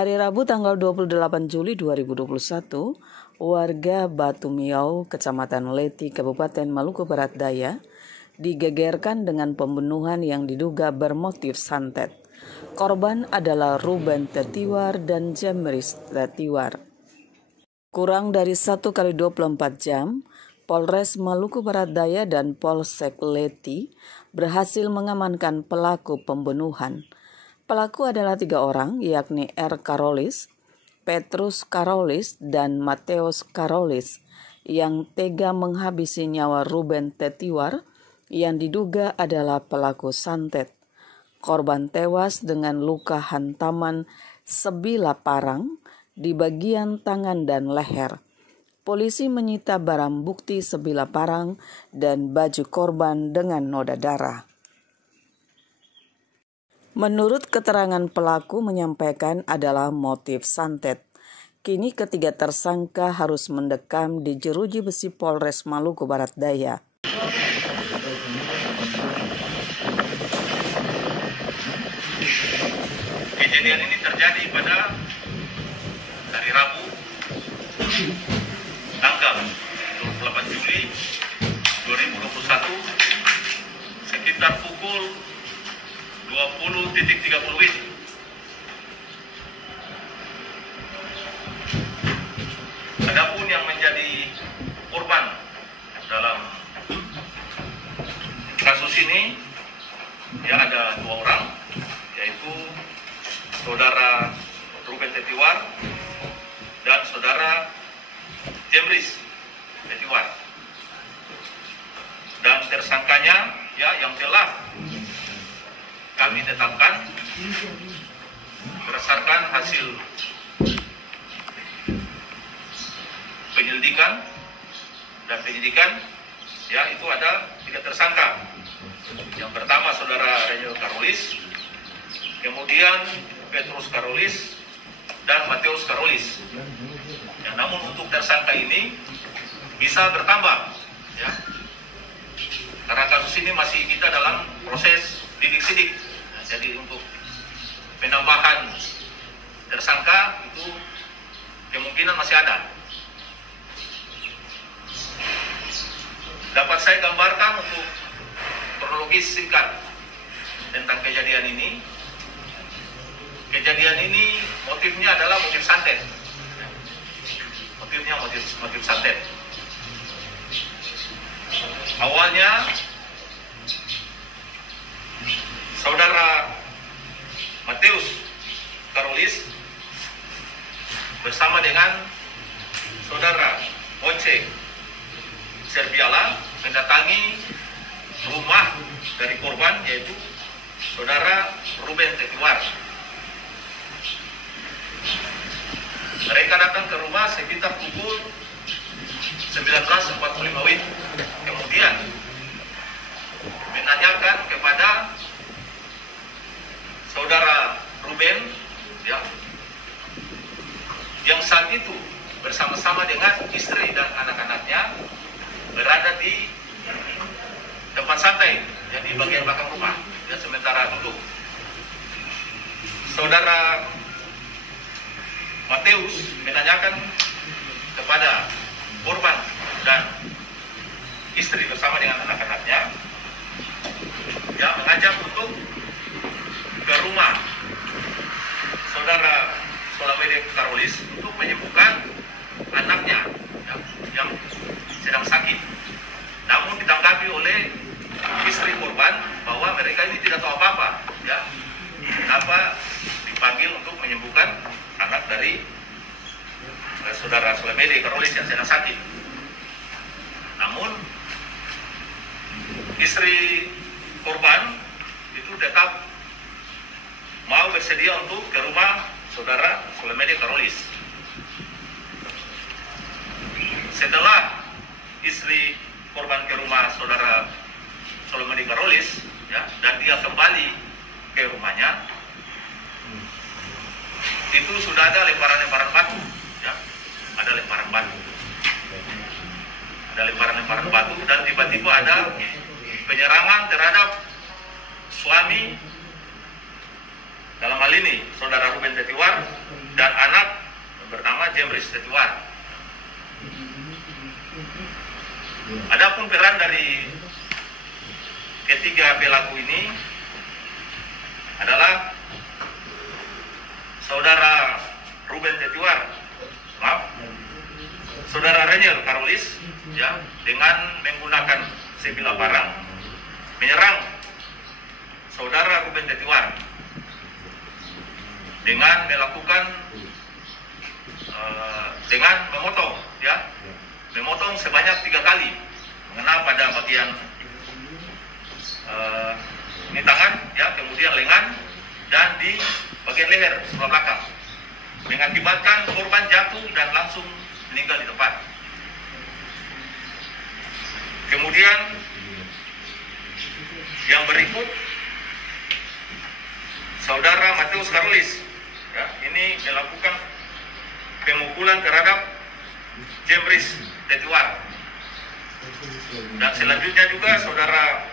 Hari Rabu tanggal 28 Juli 2021, warga Batu Miau, Kecamatan Leti, Kabupaten Maluku Barat Daya, digegerkan dengan pembunuhan yang diduga bermotif santet. Korban adalah Ruben Tetiwar dan Jemris Tetiwar. Kurang dari 1x24 jam, Polres Maluku Barat Daya dan Polsek Leti berhasil mengamankan pelaku pembunuhan. Pelaku adalah 3 orang, yakni R. Karolis, Petrus Karolis, dan Mateus Karolis, yang tega menghabisi nyawa Ruben Tetiwar yang diduga adalah pelaku santet. Korban tewas dengan luka hantaman sebilah parang di bagian tangan dan leher. Polisi menyita barang bukti sebilah parang dan baju korban dengan noda darah. Menurut keterangan pelaku menyampaikan adalah motif santet. Kini ketiga tersangka harus mendekam di jeruji besi Polres Maluku Barat Daya. Kejadian ini terjadi pada hari Rabu, tanggal 28 Juli 2021, sekitar pukul 20.30 WIB. Adapun yang menjadi korban dalam kasus ini, ya ada 2 orang, yaitu Saudara Ruben Tetiwar dan Saudara Jemris Tetiwar. Dan tersangkanya ya yang telah kami tetapkan berdasarkan hasil penyelidikan dan penyidikan, ya itu ada 3 tersangka. Yang pertama Saudara Renyo Karolis, kemudian Petrus Karolis, dan Mateus Karolis. Ya, namun untuk tersangka ini bisa bertambah, ya, karena kasus ini masih kita dalam proses lidik-sidik. Nah, jadi untuk penambahan tersangka itu kemungkinan masih ada. Dapat saya gambarkan untuk kronologis singkat tentang kejadian ini. Kejadian ini motifnya adalah motif santet. Motifnya motif santet. Awalnya Saudara Mateus Karolis bersama dengan Saudara Once Serbiala mendatangi rumah dari korban, yaitu Saudara Ruben Tetiwar. Mereka datang ke rumah sekitar pukul 19.45 WIB. Kemudian menanyakan kepada Saudara Ruben, ya, yang saat itu bersama-sama dengan istri dan anak-anaknya berada di tempat santai, ya, di bagian belakang rumah, ya, sementara duduk. Saudara Mateus menanyakan kepada korban dan istri bersama dengan anak-anaknya, ya, mengajak untuk ke rumah Saudara Solamede Karolis untuk menyembuhkan anaknya, ya, yang sedang sakit. Namun ditanggapi oleh istri korban bahwa mereka ini tidak tahu apa-apa, ya, kenapa dipanggil untuk menyembuhkan anak dari Saudara Solamede Karolis yang sedang sakit. Namun istri korban itu tetap mau bersedia untuk ke rumah Saudara Solamede Karolis. Setelah istri korban ke rumah Saudara Solamede Karolis, ya, dan dia kembali ke rumahnya, itu sudah ada lemparan-lemparan batu, ya, ada lemparan batu, dan tiba-tiba ada penyerangan terhadap suami dalam hal ini saudara Ruben Tetiwar dan anak bernama Jemris Tetiwar. Adapun peran dari ketiga pelaku ini adalah saudara Ruben Tetiwar, saudara Reniel Karolis, ya, dengan menggunakan sebilah parang menyerang saudara Ruben Tetiwar dengan melakukan dengan memotong sebanyak 3 kali, mengenai pada bagian ini tangan, ya, kemudian lengan dan di bagian leher sebelah belakang, mengakibatkan korban jatuh dan langsung meninggal di tempat. Kemudian yang berikut saudara Matius Karolis, ya, ini melakukan pemukulan terhadap Jemris Tetiwar, dan selanjutnya juga saudara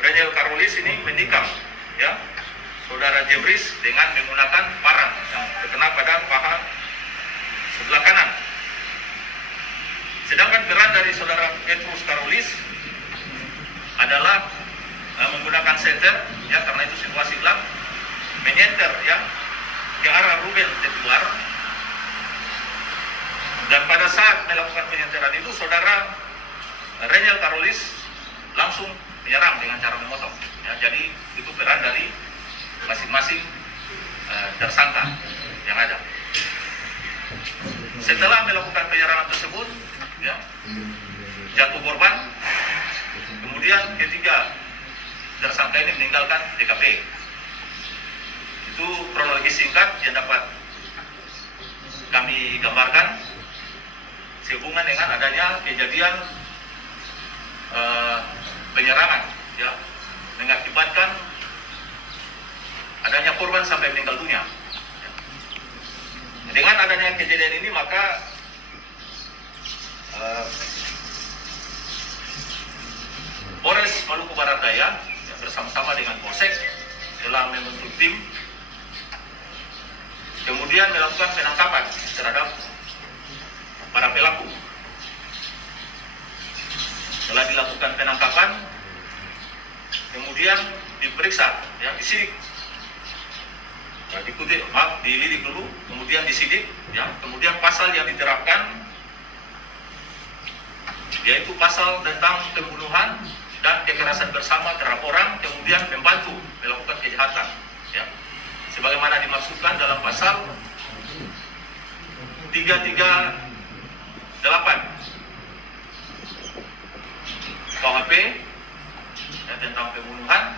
Reniel Karolis ini menikam, ya, saudara Jemris dengan menggunakan parang yang terkena pada paha sebelah kanan. Sedangkan peran dari saudara Petrus Karolis adalah menggunakan senter, ya, karena itu situasi gelap, menyenter, ya, ke arah Ruben Tetiwar. Dan pada saat melakukan penyenteran itu saudara Reniel Karolis langsung menyerang dengan cara memotong, ya, jadi itu peran dari masing-masing tersangka yang ada. Setelah melakukan penyerangan tersebut, ya, jatuh korban, kemudian ketiga tersangka ini meninggalkan TKP. Itu kronologi singkat yang dapat kami gambarkan sehubungan dengan adanya kejadian penyerangan, ya, mengakibatkan adanya korban sampai meninggal dunia. Dengan adanya kejadian ini maka Polres Maluku Barat Daya, ya, bersama-sama dengan Polsek telah membentuk tim, kemudian melakukan penangkapan terhadap para pelaku. Setelah dilakukan penangkapan, kemudian diperiksa, ya, disidik, ya, dilidik dulu, kemudian disidik, ya, kemudian pasal yang diterapkan yaitu pasal tentang pembunuhan dan kekerasan bersama terhadap orang, kemudian membantu melakukan kejahatan, ya, sebagaimana dimaksudkan dalam pasal 338 KUHP, ya, tentang pembunuhan,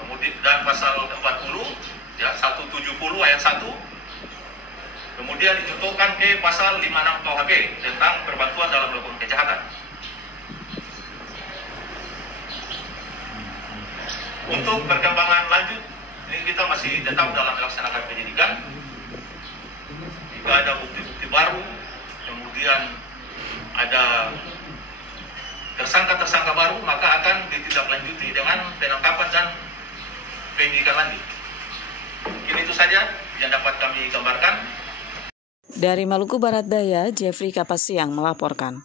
kemudian dan pasal 40, ya, 170 ayat 1, kemudian dicontohkan ke pasal 56 KUHP tentang perbantuan dalam melakukan kejahatan. Untuk perkembangan lanjut, ini kita masih tetap dalam melaksanakan penyidikan. Jika ada bukti-bukti baru, kemudian ada tersangka-tersangka baru, maka akan ditindaklanjuti dengan penangkapan dan penyidikan lanjut. Mungkin itu saja yang dapat kami gambarkan. Dari Maluku Barat Daya, Jeffrey Kapasiang melaporkan.